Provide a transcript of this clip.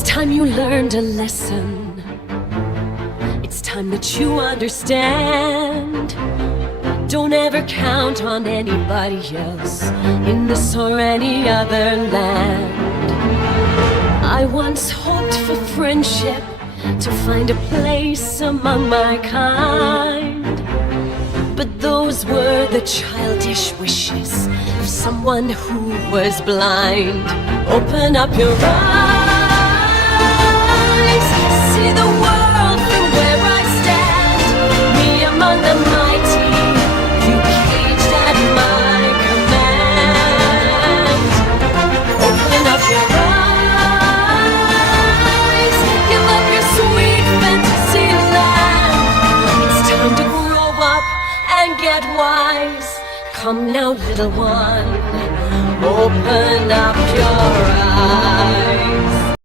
It's time you learned a lesson. It's time that you understand. Don't ever count on anybody else in this or any other land. I once hoped for friendship, to find a place among my kind, but those were the childish wishes of someone who was blind. Open up your eyes, see the world from where I stand, me among the mighty, you caged at my command. Open up your eyes, give up your sweet fantasy land. It's time to grow up and get wise. Come now, little one, open up your eyes.